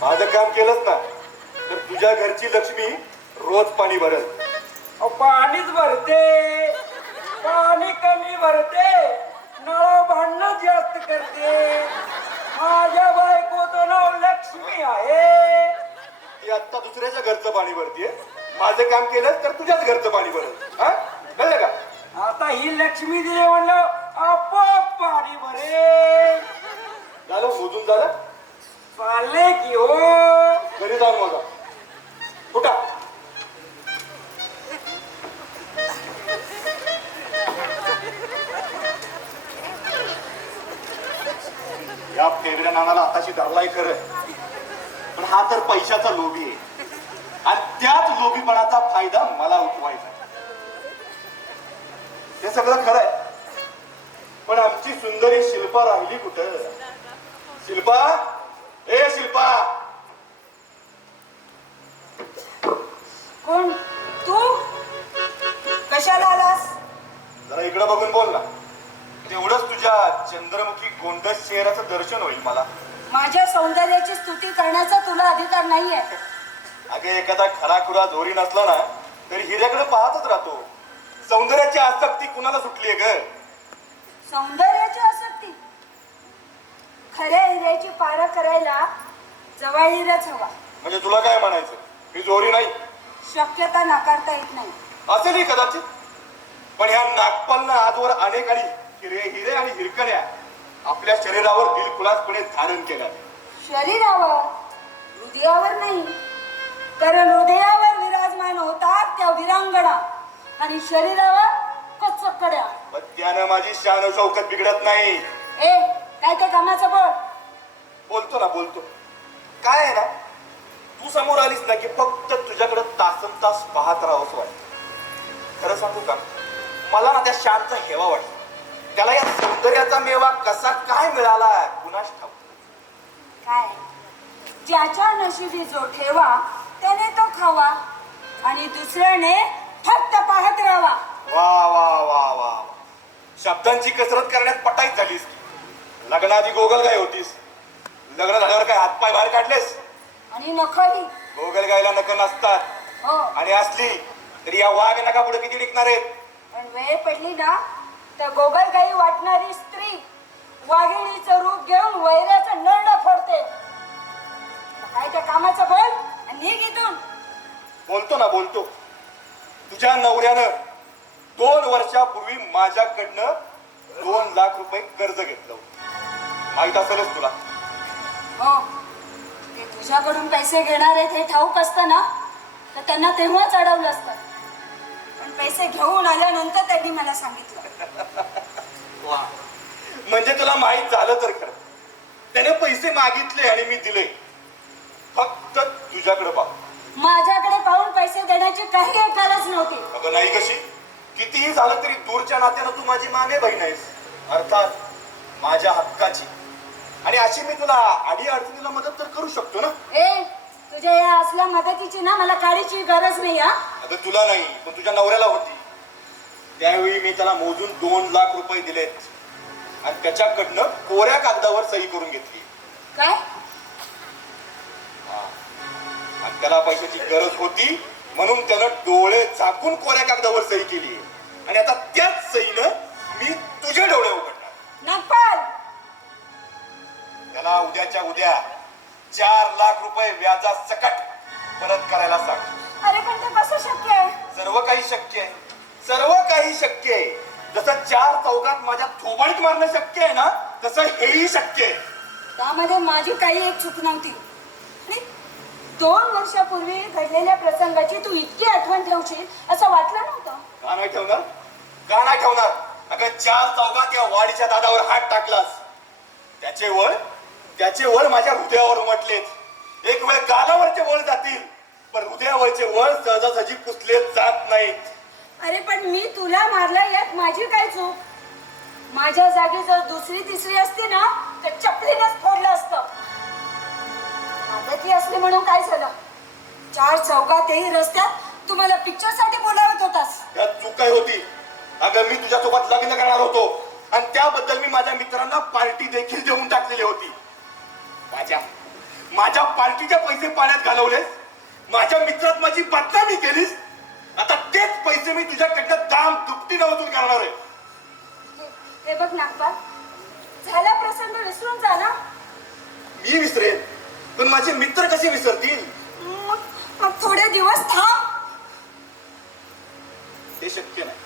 माझं काम केलंच ना तर तुझ्या घरची लक्ष्मी रोज पाणी भरल. पाणीच भरते, पाणी कमी भरते, नळ भांडण जास्त करते. माझ्या बायकोचं नाव लक्ष्मी आहे. ती आत्ता दुसऱ्याच्या घरचं पाणी भरतीये. माझं काम केलं तर तुझ्याच घरचं पाणी भरल. हा कळलं का? आता ही लक्ष्मी दिली म्हणलं आपोआप पाणी भरे. झालं मोजून झालं. चालले की हो. घरी जाऊन मोजा. कुठा या फेवऱ्या नानाला आताशी धरलाय खरं, पण हा तर पैशाचा लोभी आहे आणि त्याच लोभीपणाचा फायदा मला उठवायचा. हे सगळं खरं आहे, पण आमची सुंदरी शिल्पा राहिली कुठं? शिल्पा, ए शिल्पा. कोण तू? कशाला आलास? जरा इकडे बघून बोल ना. तेवढंच तुझ्या चंद्रमुखी गोंडस चेहऱ्याचं दर्शन होईल मला. माझ्या सौंदर्याची स्तुती करण्याचा तुला अधिकार नाहीये. अगे एखादा खराखुरा जोरी नसला ना तरी हिऱ्याकडे पाहतच राहतो. सौंदर्याची आसक्ती कुणाला सुटलीये ग? सौंदर्याची आसक्ती? खऱ्या हिऱ्याची पारख करायला जवळ हिराच हवा. म्हणजे तुला काय म्हणायचं, ही जोरी नाही? शक्यता नाकारता येत नाही. असेलही कदाचित, पण ह्या नागपालनं आजवर अनेक आणि हिरे आणि हिरकण्या आपल्या शरीरावर दिलखुलासपणे धारण केल्या. शरीरावर, हृदयावर नाही. कारण हृदयावर विराजमान होतात त्या विरांगणा आणि शरीरावर कचकड्या. पण त्यानं माझी शान शौकत बिघडत नाही. ए, काय ते कामाचं बोल. बोलतो ना बोलतो. काय आहे ना, तू समोर आलीस ना की फक्त तुझ्याकडे तासन तास पाहत राहावंच वाटत. खरं सांगू का, मला ना त्या शांतचा हेवा वाटतो. त्याला या सौंदर्याचा मेवा कसा काय मिळाला कुणास ठाऊक. काय, ज्याच्या नशिबी जो ठेवा त्याने तो खावा आणि दुसऱ्याने फक्त पाहत राहावा. वा वा वा वा, शब्दांची कसरत करण्यात पटाईत झालीस. लग्नाआधी गोगलगाय होतीस, लग्न झाल्यावर काय हातपाय बाहेर काढलेस? आणि नखही. गोगलगायला नख नसतात, हो, आणि असली तरी या वाघ नका पुढे किती टिकणार आहेत? पण वेळ पडली ना तर गोगलगाई वाटणारी स्त्री वाघिणीचं रूप घेऊन वैऱ्याचं नरड फोडते. काय त्या कामाचं बोल आणि निघ इथून. बोलतो ना बोलतो. तुझ्या नवऱ्यानं 2 वर्षापूर्वी माझ्याकडनं 2 लाख रुपये कर्ज घेतलं होतं. माहित असेलच तुला. हो, ते तुझ्याकडून पैसे घेणार आहेत हे ठाऊक असतं ना तर त्यांना तेव्हाच अडवलं असतं. पण पैसे घेऊन आल्यानंतर त्यांनी मला सांगितलं. वा, म्हणजे तुला माहित झालं तर खरं. त्याने पैसे मागितले आणि मी दिले. फक्त तुझ्याकडे पाहू. माझ्याकडे पाहून पैसे देण्याची काही गरज नव्हती. अगं नाही कशी? कितीही झालं तरी दूरच्या नात्यानं तू माझी मामे बहीण आहेस, अर्थात माझ्या हक्काची. आणि अशी मी तुला आडी अडचणीला मदत तर करू शकतो ना. ए, तुझ्या या असल्या मदतीची ना मला काळीची गरज नाही. हा, अगं तुला नाही पण तुझ्या नवऱ्याला होती. त्यावेळी मी त्याला मोजून 2 लाख रुपये दिलेत आणि त्याच्याकडनं कोऱ्या कागदावर सही करून घेतली. काय? आणि त्याला पैशाची गरज होती म्हणून त्यानं डोळे झाकून कोऱ्या कागदावर सही केली. आणि आता त्याच सहीनं मी तुझे डोळे उघडणार. नागपाल, त्याला उद्याच्या उद्या 4 लाख रुपये व्याजा सकट परत करायला सांग. अरे पण ते कसं शक्य आहे? सर्व काही शक्य आहे, सर्व काही शक्य आहे. जसं 4 चौकात माझ्या थोबाडीत मारणं शक्य आहे ना, तसं हेही शक्य आहे. त्यामध्ये माझी काही एक चूक नव्हती. आणि 2 वर्षापूर्वी घडलेल्या प्रसंगाची तू इतकी आठवण ठेवशील असं वाटलं नव्हतं. का नाही ठेवणार? का नाही ठेवणार? अगं 4 चौकात या वाडीच्या दादावर हात टाकलास, त्याचे वळ माझ्या हृदयावर उमटलेत. एक वेळ गालावरचे वळ जातील पण हृदयावरचे वळ सहजासहजी पुसले जात नाहीत. अरे पण मी तुला मारलं यात माझी काय चूक? माझ्या जागी जर दुसरी तिसरी असती ना तर चपलीनच फोडलं असतं. आदती असली म्हणून काय झालं? 4 चौकातही रस्त्यात तुम्हाला पिक्चर साठी बोलावत होतास. यात चूक काय होती? अगं मी तुझ्यासोबत लग्न करणार होतो आणि त्याबद्दल मी माझ्या मित्रांना पार्टी देखील देऊन टाकलेली होती. माझ्या पार्टीचे पैसे पाण्यात घालवलेस, माझ्या मित्रात माझी बदनामी केलीस. आता तेच पैसे मी तुझ्याकडनं दाम दुपटीनं वसूल करणार आहे. हे बघ नागपाल, झाला प्रसंग विसरून जा ना. मी विसरेन, पण माझे मित्र कसे विसरतील? मग थोडे दिवस थांब. ते शक्य नाही.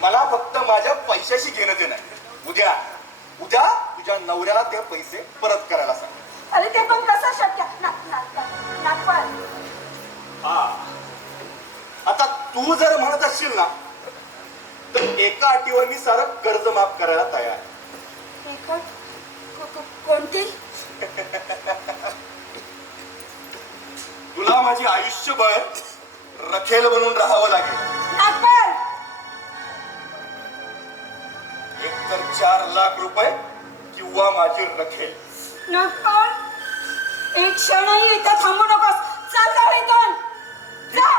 मला फक्त माझ्या पैशाशी घेणं देणं आहे. उद्या उद्या तुझ्या नवऱ्याला ते पैसे परत करायला सांग. अरे ते पण कसं शक्य? नागपाल, हा, आता तू जर म्हणत असशील ना, तर एका अटीवर मी सारं कर्ज माफ करायला तयार आहे. कोणती? तुला माझी आयुष्यभर रखेल बनून राहावं लागेल. नागपाल, एक तर 4 लाख रुपये किंवा माझी रखेल. नागपाल, एक क्षणही इथं थांबू नकोस. चल जाऊ इथून. जा.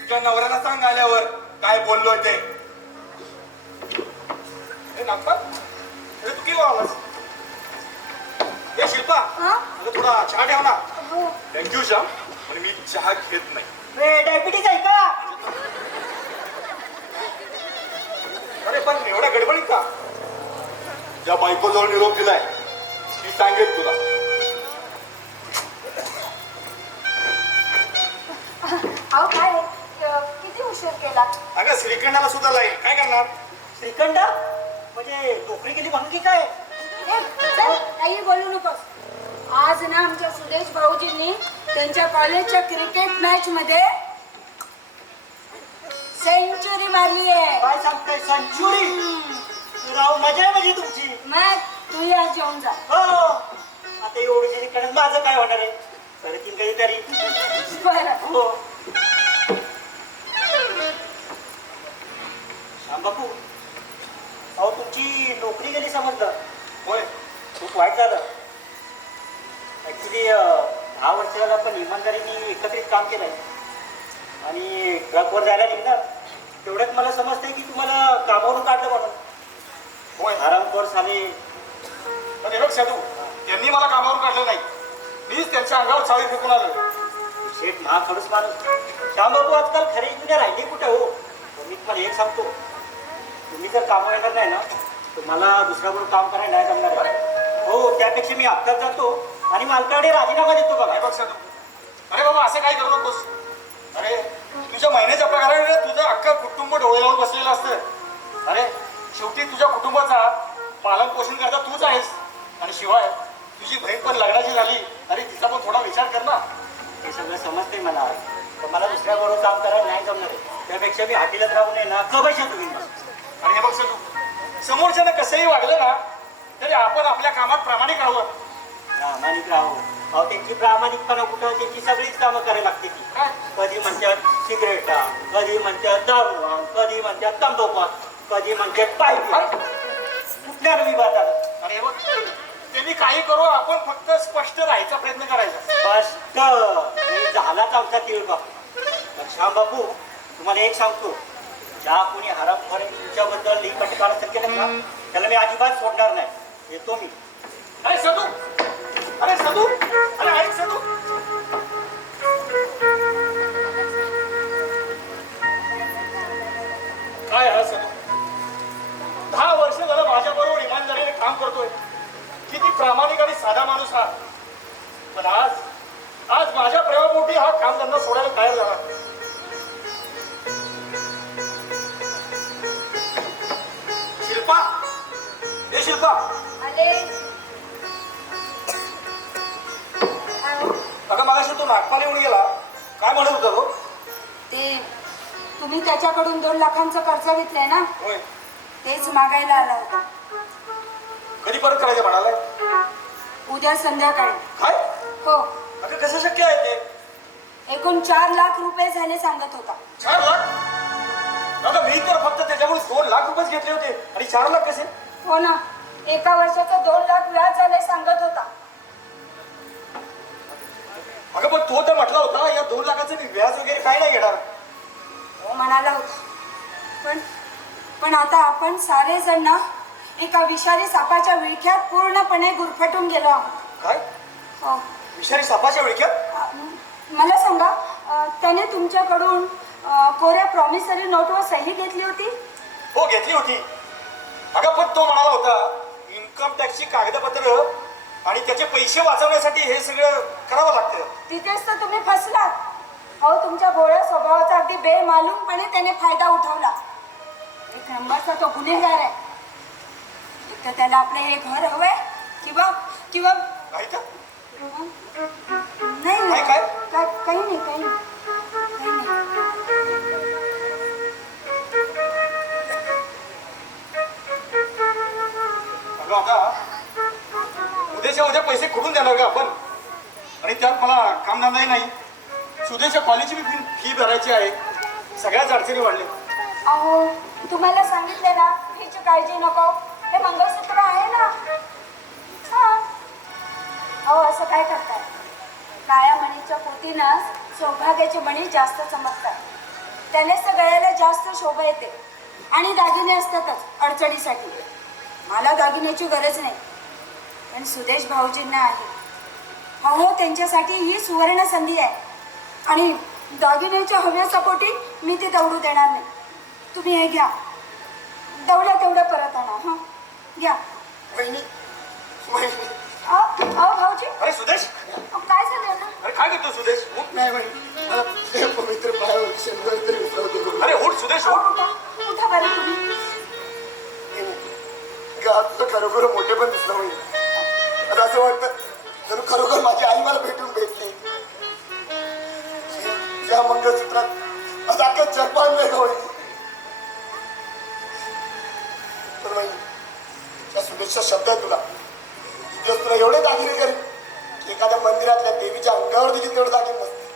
तुझ्या नवऱ्याला सांग आल्यावर काय बोललोय ते. हे नागपाल, अरे तू केव्हा आलास? या शिल्पा, हा? अगं थोडा चहा ठेव ना. हो. थँक्यू श्याम, पण मी चहा घेत नाही. डायबिटीज आहे का? अरे पण एवढ्या गडबडीत का? ज्या बायकोजवळ निरोप दिलाय ती सांगेल तुला. अहो काय किती उशीर केला? अगं श्रीखंडाला सुद्धा लाईल, काय करणार? श्रीखंड म्हणजे नोकरी केली म्हणून की काय? चल, काही बोलू नकोस. आज ना आमच्या सुरेश भाऊजींनी त्यांच्या कॉलेजच्या क्रिकेट मॅच मध्ये सेंचुरी मारली आहे. काय सांगताय? सेंचुरी? राव, मजा आहे म्हणजे तुमची. मग तू या जेवून जा. हो, आता एवढं श्रीखंड माझं काय होणार आहे? करतील काहीतरी. बरं. हो. श्याम बापू, अहो तुमची नोकरी गेली समजलं. होय, खूप वाईट झालं. ऍक्च्युली 10 वर्षाला पण इमानदारीने एकत्रित काम केलंय आणि ट्रकवर जायला निघणार तेवढ्यात मला समजतंय की तुम्हाला कामावरून काढलं म्हणून. होय. आरामखोर झाले. पण हे बघ साधू, त्यांनी मला कामावरून काढलं नाही, मीच त्यांच्या अंगावर चावी फेकून आलो. शेठ खडूस माणूस. श्यामबाबू आजकाल खरी दुनिया राहिली कुठे हो? तर मी तुम्हाला एक सांगतो, तुम्ही जर कामावर येणार नाही ना तर मला दुसऱ्याबरोबर काम करायला नाही जमणार आहे. हो, त्यापेक्षा मी हप्त्यात जातो आणि मालकाकडे राजीनामा देतो बघा. हे बघ साधू, अरे बाबा असं काय करू नकोस. अरे तुझ्या महिन्याच्या पगाराने तुझं अख्खं कुटुंब डोळे लावून बसलेलं असतं. अरे शेवटी तुझ्या कुटुंबाचा पालन पोषण करता तूच आहेस. आणि शिवाय तुझी बहीण पण लग्नाची झाली, अरे तिचा पण थोडा विचार कर ना. हे सगळं समजतंय मला, पण मला दुसऱ्याबरोबर काम करायला नाही जमणार आहे. त्यापेक्षा मी हाटीलाच राहू नये ना, कबायच्या तुम्ही. आणि हे बघ साधू, समोरच्यानं कसंही वागलं ना तरी आपण आपल्या कामात प्रामाणिक राहावं. प्रामाणिक राहू. अहो त्यांची प्रामाणिकपणा कुठं? त्यांची सगळीच कामं करायला लागते ती. काय? कधी म्हणतात सिगरेटा, कधी म्हणतात दारू, कधी म्हणतात तंबाखू, कधी म्हणतात पाईप. कुठल्या विभागात? अरे हे बघ, त्यांनी काही करू, आपण फक्त स्पष्ट राहायचा प्रयत्न करायचा. स्पष्ट आणि झालाच आमचा तिळबा. श्याम बापू, तुम्हाला एक सांगतो, ज्या कोणी हरामखोर तुमच्याबद्दल लिहिपट काढत केलं ना त्याला मी अजिबात सोडणार नाही. येतो मी. अरे साधू, अरे साधू, अरे ऐक साधू. काय हा साधू, 10 वर्ष झालं माझ्याबरोबर इमानदारीने काम करतोय. किती प्रामाणिक आणि साधा माणूस हा. पण आज माझ्या प्रेमापोटी हा काम धंदा सोडायला तयार झाला. शिल्पा, हे शिल्पा, आले. अगं मगाशी तो नागपाल येऊन गेला, काय म्हणत होता तो? ते तुम्ही त्याच्याकडून 2 लाखांचं कर्ज घेतलंय ना, होय. तेच मागायला आला होता. कधी परत करायचं म्हणालाय? उद्या संध्याकाळी. काय? हो. अगं कसं शक्य आहे ते? एकूण 4 लाख रुपये झाले सांगत होता. 4 लाख? अगं मी तर फक्त त्याच्याकडून 2 लाख रुपये घेतले होते आणि 4 लाख कसे? हो ना, एका वर्षाचं 2 लाख व्याज झाले सांगत होता. अगं पण तो तर म्हटला होता या 2 लाखाचं मी व्याज वगैरे काय नाही घेणार. हो म्हणाला होता. पण आता आपण सारे जण ना एका विषारी सापाच्या विळख्यात पूर्णपणे गुरफटून गेलो आहोत. काय? अ, विषारी सापाच्या विळख्यात? मला सांगा, त्याने तुमच्याकडून कोऱ्या प्रॉमिसरी नोटवर सही घेतली होती? हो, घेतली होती. अगं पण तो म्हणाला होता इन्कम टॅक्सची कागदपत्र आणि त्याचे पैसे वाचवण्यासाठी हे सगळं करावं लागतं. तिथेच तर तुम्ही फसलात. अहो, तुमच्या भोळ्या स्वभावाचा अगदी बेमालूमपणे त्याने फायदा उठवला. एक नंबरचा तो गुन्हेगार आहे. एक तर त्याला आपलं हे घर हवंय किंवा किंवा नाही का? नाही काय काय? काही नाही, काही नाही, काही नाही. अगं आता उद्याच्या उद्या पैसे कुठून देणार का आपण? आणि त्यात मला कामधंदाही नाही. सुदेशच्या कॉलेजची फी भरायची आहे. सगळ्याच अडचणी वाढल्या. अहो, तुम्हाला सांगितले ना, फीची काळजी नको. हे मंगळसूत्र आहे ना. हा. अहो, असं काय करताय? काळ्या मणीच्या पोतीनं सौभाग्याची मणी जास्त चमकतात. त्यानेच तर गळ्याला जास्त शोभा येते. आणि दागिने असतातच अडचणीसाठी. मला दागिन्याची गरज नाही, पण सुदेश भाऊजींना आहे. अहो, त्यांच्यासाठी ही सुवर्ण संधी आहे. आणि दागिन्याच्या हव्यासापोटी मी ते दौडू देणार नाही. तुम्ही हे घ्या, दौडा तेवढं परत आणा. हा, घ्या. वहिनी, वहिनी. अहो भाऊजी, अरे सुदेश, काय झालं ना? अरे काय करतो सुदेश? उठ. नाही वहिनी, मला ते पवित्र पायावर शंभर तरी विसरवतो. अरे उठ सुदेश, अहो, उठ. उठा, उठा बरं तुम्ही. गात खरोखर मोठे पण दिसलं वहिनी. आता असं वाटतं जणू खरोखर माझी आई मला भेटली. या मंगळसूत्रात असं अख्खं जग बांधलंय का वहिनी? पण वहिनी, त्या शुभेच्छा शब्द आहे तुला. तुला एवढे दागिने करेल की एखाद्या मंदिरातल्या देवीच्या अंगावर देखील तेवढं दागिने नसते.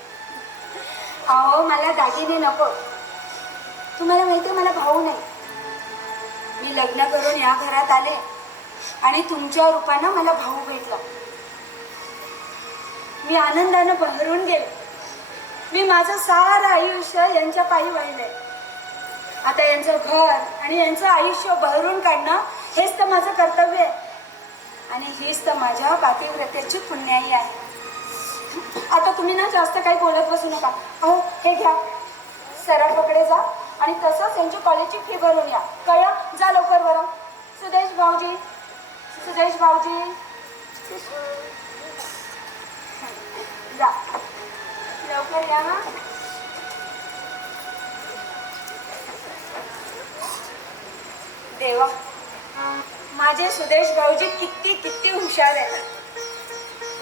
अहो, मला दागिने नको. तुम्हाला माहिती आहे, मला भाऊ नाही. मी लग्न करून या घरात आले आणि तुमच्या रूपानं मला भाऊ भेटला. मी आनंदानं बहरून गेले. मी माझं सारं आयुष्य यांच्या पायी वाहिलंय. आता यांचं घर आणि यांचं आयुष्य बहरून काढणं हेच तर माझं कर्तव्य आहे. आणि हीच तर माझ्या पातिव्रत्याची पुण्याई आहे. आता तुम्ही ना जास्त काही बोलत बसू नका. अहो, हे घ्या, सरळकडे जा आणि तसंच यांची कॉलेजची फी भरून या. कळलं? जा लवकर बरं. सुदेश भाऊजी, सुदेश भाऊजी, जा लवकर या ना. देवा, माझे सुदेश भाऊजी किती किती हुशार आहेत.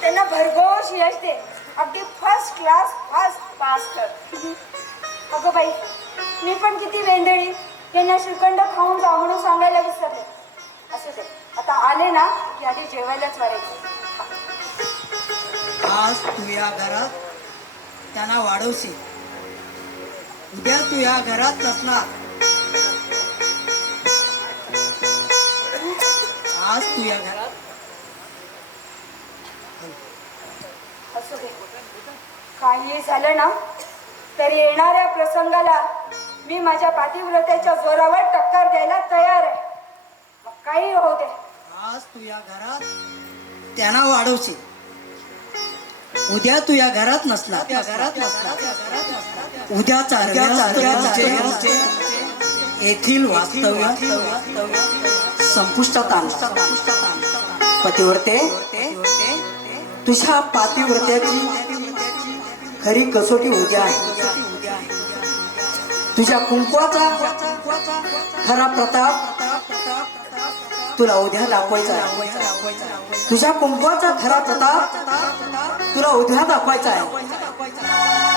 त्यांना भरघोस यश दे. अगदी फर्स्ट क्लास फर्स्ट पास कर. अगं बाई, मी पण किती वेंदळी. यांना श्रीखंड खाऊन जा म्हणून सांगायला विसरले. असू दे, आता आले ना की आधी जेवायलाच वाढायचं. आज तू या घरात त्यांना वाढवशील. उद्या तू या घरात नसणार. आज तू या घरात असू दे, काही झालं ना तरी येणाऱ्या प्रसंगाला मी माझ्या पातिव्रत्याच्या जोरावर टक्कर द्यायला तयार आहे. मग काही होऊ दे. आज तू या घरात त्यांना वाढवशील. उद्या तू या घरात नसणार. उद्याचा येथील वास्तव्य संपुष्टात आणला. पतिव्रते, तुझ्या पातिव्रत्याची खरी कसोटी उद्या आहे. तुझ्या कुंकवाचा खरा प्रताप तुला उद्या दाखवायचा आहे. तुझ्या कुंकवाचा खरा प्रताप तुला उद्या दाखवायचा आहे.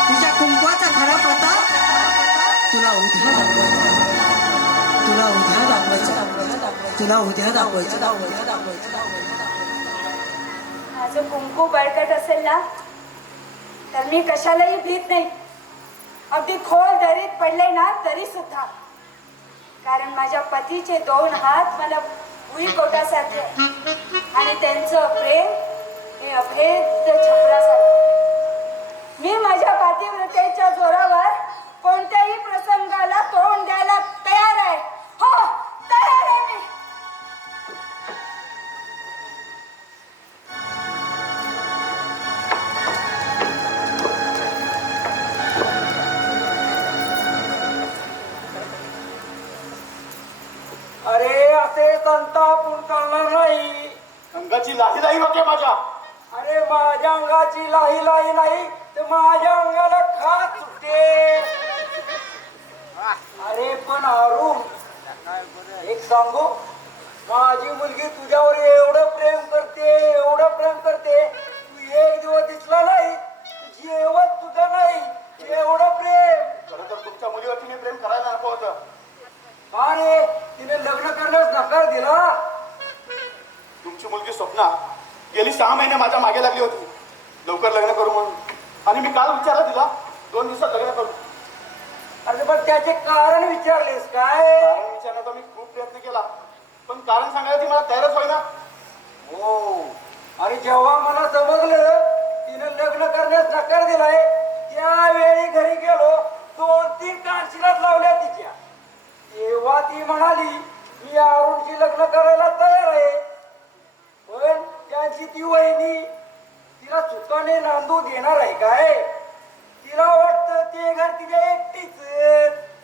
तुझ्या कुंकवाचा खरा प्रताप तुला उद्या दाखवायचा आहे. तुला उद्या दाखवायचा. तुला उद्या दाखवायचा. माझं कुंकू बळकट असेल ना तर मी कशालाही भीत नाही. अगदी खोल दरीत पडले ना तरी सुद्धा. कारण माझ्या पतीचे 2 हात मला भुईकोटासारखे आणि त्यांचं प्रेम हे अभेद छपरासारखे. मी माझ्या पातिव्रतेच्या जोरावर कोणत्याही प्रसंगाला तोंड द्यायला तयार आहे. हो, तयार आहे मी. नाही. अंगाची लाही लाही होते माझ्या. अरे माझ्या अंगाची लाही लाही नाही तर माझ्या अंगाला खात सुटते. अरे पण अरुण, एक सांगू, माझी मुलगी तुझ्यावर एवढं प्रेम करते, एवढं प्रेम करते, तू एक दिवस दिसला नाही, जेवत तुझं नाही, एवढं प्रेम. खरं तर तुमच्या मुलीवरती मी प्रेम करायला नको होतं. अरे तिने लग्न करण्यास नकार दिला. तुमची मुलगी स्वप्ना गेली 6 महिने माझ्या मागे लागली होती लवकर लग्न करू म्हणून. आणि मी काल विचारलं तिला 2 दिवसात लग्न करू. अरे पण त्याचे कारण विचारलेस काय? कारण विचारण्याचा मी खूप प्रयत्न केला पण कारण सांगायला ती मला तयारच होईना. हो. आणि जेव्हा मला समजलं तिने लग्न करण्यास नकार दिलाय, त्यावेळी घरी गेलो, 2-3 कानशिलात लावल्या तिच्या. तेव्हा ती म्हणाली मी अरुणशी लग्न करायला तयार आहे. पण त्याची ती वहिनी तिला चुकाने नांदू देणार आहे काय? तिला वाटतं ते घर तिच्या एकटीच.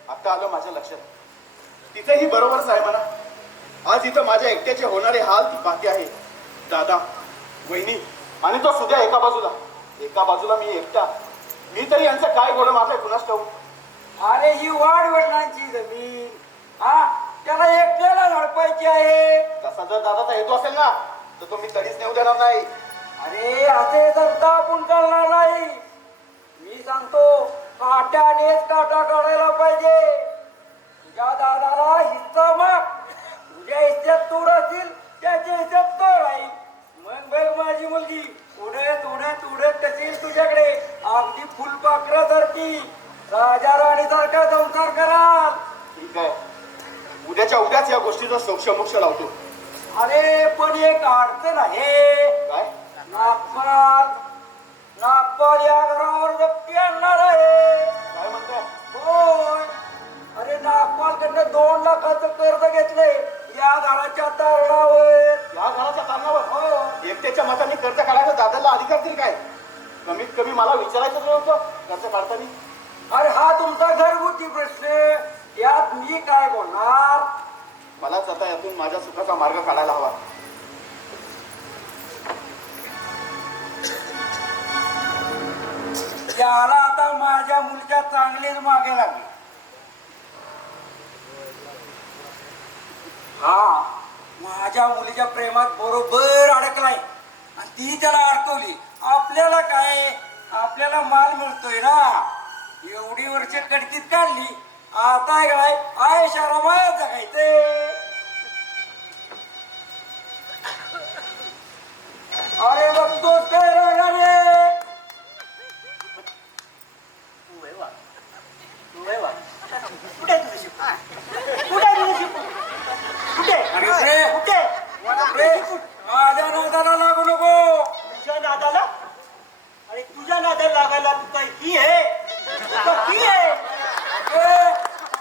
आता आलं माझ्या लक्षात. तिथेही बरोबरच आहे म्हणा. आज इथं माझ्या एकट्याचे होणारे हाल ती पाहते आहे. दादा, वहिनी आणि तो सुद्या एका बाजूला मी एकटा. मी तरी यांचं काय घोडं मारलंय कुणास ठाऊक. अरे ही वाढ वडिलांची जमीन, हा त्याला एकट्याला झडपायची आहे. तसा जर दादाचा हेतू असेल ना तर तो मी तरीच नेऊ देणार नाही. अरे असे संत आपण करणार नाही. मी सांगतो काट्यानेच काटा काढायला पाहिजे. तुझ्या दादाला हिस्सा माग, तुझ्या हिस्स्यात तोड असतील त्याच्या हिस्स्यात तोड आहे. मग बघ माझी मुलगी उडत उडत उडत कशी तुझ्याकडे अगदी फुलपाखरासारखी राजा राणी सारखा संसार कराल. ठीक आहे, उद्याच या गोष्टीचा सोक्ष लावतो. अरे पण एक अडचण आहे. काय? नागपाल या घरावर जप्ती आणणार आहे. काय म्हणताय? होय. अरे नागपालकडनं 2 लाखाचं कर्ज घेतलंय या घराच्या तारणावर. या घराच्या कारणावर हो. एकट्याच्या मताने कर्ज काढायचा दादाला अधिकार तरी काय? कमीत कमी मला विचारायचं होतं कर्ज काढताना. अरे हा तुमचा घरगुती प्रश्न, यात मी काय बोलणार? मलाच आता यातून माझ्या सुखाचा मार्ग काढायला हवा. त्याला आता माझ्या मुलीच्या चांगलेच मागे लागले. हा माझ्या मुलीच्या प्रेमात बरोबर अडकलाय आणि ती त्याला अडकवली. आपल्याला काय, आपल्याला माल मिळतोय ना. एवढी वर्ष कडकीत काढली, आता काय आयशा रमायत जगायचंय. अरे बघतोस काय रागाने? माझ्या नादाला लागू नको. तुझ्या नादाला? अरे तुझ्या नादाला लागायला तू काय की आहे?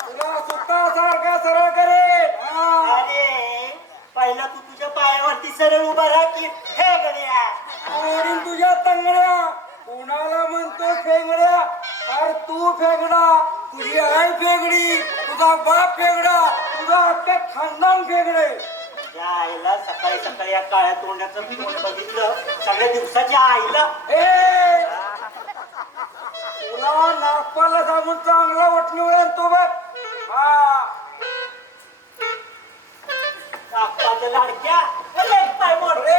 तुला स्वतः सारखा सरळ करेल. अरे पहिला तू तुझ्या पायावरती सरळ उभा राहा की हे गड्या. आणि तुझ्या तंगड्या कोणाला म्हणतो फेंगड्या? अरे तू फेंगडा, तुझी आई फेंगडी, तुझा बाप फेंगडा, तुझा अख्खा खानदान फेंगडे. त्या आईला सकाळी सकाळी या काळ्या तोंडाचं तोंड बघितलं सगळ्या दिवसाच्या आईला. तुला नागपाला सांगून चांगला वटणीवर आणतो बघ. हा नागपालच्या लाडक्या पाय मोड रे.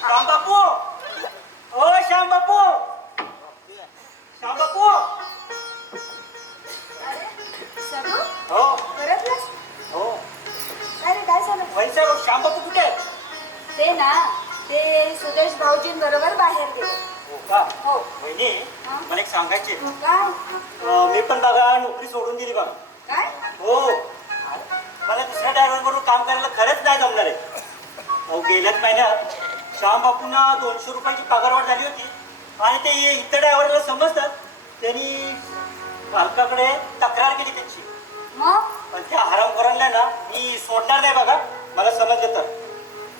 श्याम बापू, ओ श्याम बापू, श्याम बापू. सगू हो परत बस. हो. अरे काय झालं? वैसा श्याम बापू कुठे आहेत? ते ना, ते सुदेश भाऊजींबरोबर बाहेर गेले. हो का? हो. वहिनी हा? मला एक सांगायचे. काय? मी पण बघा नोकरी सोडून दिली बघा. काय? हो. मला दुसऱ्या ड्रायव्हर बरोबर काम करायला खरंच नाही जमणार आहे. अहो गेल्याच महिन्यात श्याम बापूंना 200 रुपयाची पगारवाढ झाली होती आणि ते इतर ड्रायव्हरला समजतात त्यांनी मालकाकडे तक्रार केली त्यांची. मग पण त्या हरामखोरांना ना मी सोडणार नाही बघा, मला समजलं तर.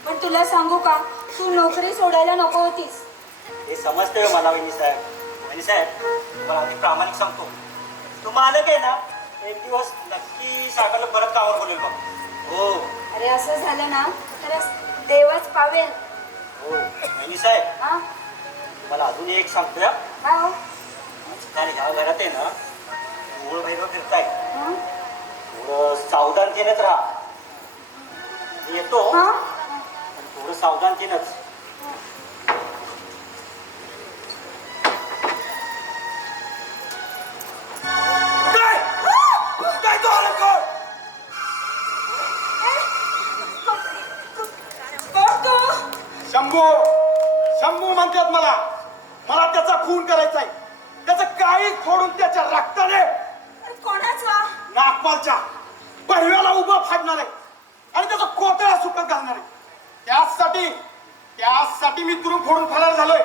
पण तुला सांगू का, तू नोकरी सोडायला नको होतीस. हे समजतंय मला वहिनी साहेब तुम्हाला अगदी प्रामाणिक सांगतो. तुम्हाला काय ना एक दिवस नक्की साहेबाला परत कामावर बोलेल बघ. हो अरे असं झालं ना तर देवच पावेल. हो वहिनी साहेब, हा मला अजून एक सांगतोय. काय हो? आजकाल ह्या घरात आहे ना मूळ भैरव फिरताय. हं? थोडं सावधानतेनेच राहा. मी येतो, हा? पण थोडं सावधानतेनंच. काय काय तो आला कोण? कोण तू? शंभू शंभू म्हणतात मला. मला त्याचा खून करायचा आहे. त्याचं काही फोडून त्याच्या रक्ताने अरे कोणाचा? नागपालच्या पहिल्याला उभं फाडणार आहे आणि त्याचा कोतळा सुकत घालणार आहे. त्यासाठी मी तुरुंग फोडून फरार झालोय.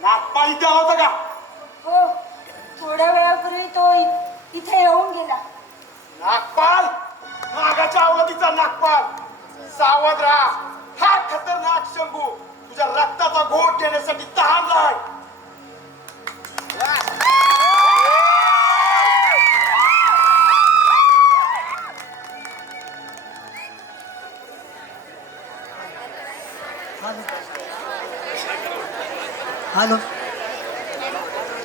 नागपाल इथे आला होता का? हो थोड्या वेळापूर्वी तो इथे येऊन गेला. नागपाल, नागाच्या अवलादीचा नागपाल, सावध राहा. हा खतरनाक शंभू तुझ्या रक्ताचा घोट घेण्यासाठी तहानलाय. हॅलो